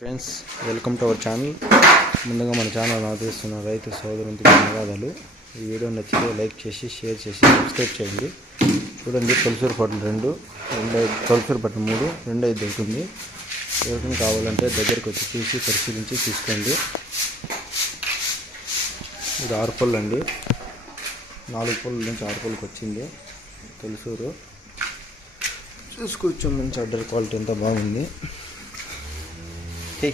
Friends, welcome to our channel. ముందుగా మన channel ఆదరిస్తున్న రైతు సోదరునికి ధన్యవాదాలు. ఈ వీడియో నచ్చితే లైక్ చేసి షేర్ చేసి సబ్స్క్రైబ్ చేయండి. చూడండి, తొలసూరు పట్టు 2, తొలసూరు పట్టు 3, 2 దొరుకుతుంది. ఎవరికైనా కావాలంటే దగ్గరికి వచ్చి చూసి పరిశీలించి తీసుకోండి. ఇది 6 పళ్ళు అండి. 4 పళ్ళ నుంచి 6 పళ్ళకి వచ్చింది తొలసూరు. చూసుకోవచ్చు, మంచి అడ్డర్ క్వాలిటీ అంతా బాగుంది. ఇంకా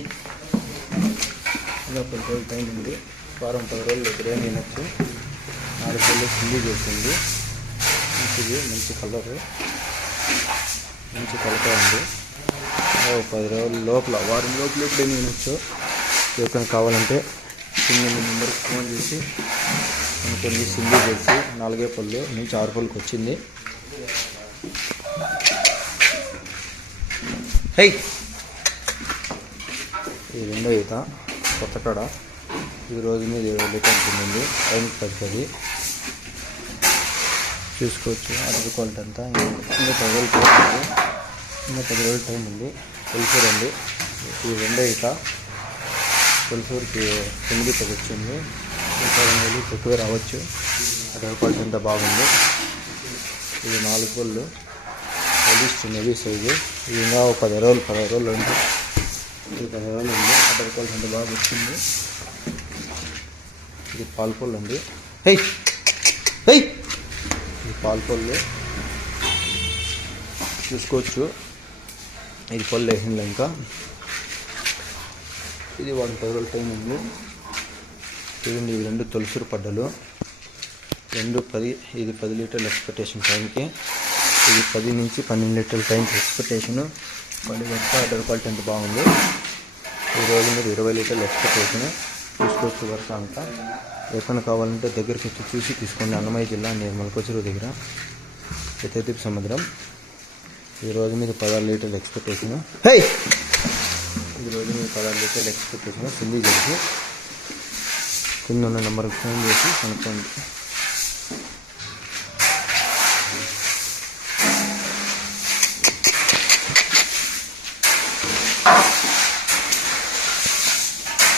10 రోజులు టైం ఉంది. వారం 10 రోజులు ఇక్కడే తినచ్చు. 4 పళ్ళు సిండి చేసింది. మంచిది, మంచి కలర్, మంచి కలర్ ఉంది. 10 రోజుల లోపల, వారం లోపల ఇప్పుడే తినచ్చు. ఎవరికైనా కావాలంటే కింద నెంబర్కి ఫోన్ చేసి అనుకోండి. సిండి చేసి 4 పళ్ళు నుంచి 6 పళ్ళకి వచ్చింది. ఇది 2వ ఈత, కొత్త కడ. ఈ రోజు మీద 20 లీటర్ తింది. టైంకి 10. చూసుకోవచ్చు అరవై క్వాలిటీ అంతా. ఇంకా 10 రోజులు టైం ఉంది. ఇంకా 10 రోజులు టైం ఉంది. తొలసూరు అండి. ఇది 2వ ఈత. తొలసూరుకి 9 వచ్చింది. ఇంకా 2 రోజులు ఎక్కువ రావచ్చు. అరవై క్వాలిటీ అంతా బాగుంది. ఇది 4 పళ్ళు లిస్ట్ నెవీ సైజు. ఇది ఇంకా 10 రోజులు ఉంది. ఇది 10 రోజులు ఉంది. అరవై క్వాలిటీ అంతా బాగా వచ్చింది. ఇది పాలపళ్ళు అండి. ఇది పాలపళ్ళు చూసుకోవచ్చు. ఇది పళ్ళు వేసింది. ఇంకా ఇది 10 రోజుల టైం ఉంది. చూడండి, ఇవి 2 తొలసూరు పడ్డలు. 2 10. ఇది 10 లీటర్ల ఎక్స్పెక్టేషన్ టైంకి. ఇది 10 నుంచి 12 లీటర్ల టైంకి ఎక్స్పెక్టేషను. 10 వరకు అడ్డర్ క్వాలిటీ అంత బాగుంది. ఈ రోజు మీద 20 లీటర్ల ఎక్స్పెక్టేషన్. చూసుకోవచ్చు వరకు అంతా. ఎక్కడ కావాలంటే దగ్గరికి వచ్చి చూసి తీసుకోండి. అన్నమయ్య జిల్లా మల్కొచెరువు దగ్గర ఎత్తేతిప్పి సముద్రం. ఈ రోజు మీద 16 లీటర్ల ఎక్స్పెక్టేషను. ఈ రోజు మీద 16 లీటర్ల ఎక్స్పెక్టేషన్. సిండి చేసి కింద ఉన్న నెంబర్కి ఫోన్ చేసి కనుక్కోండి.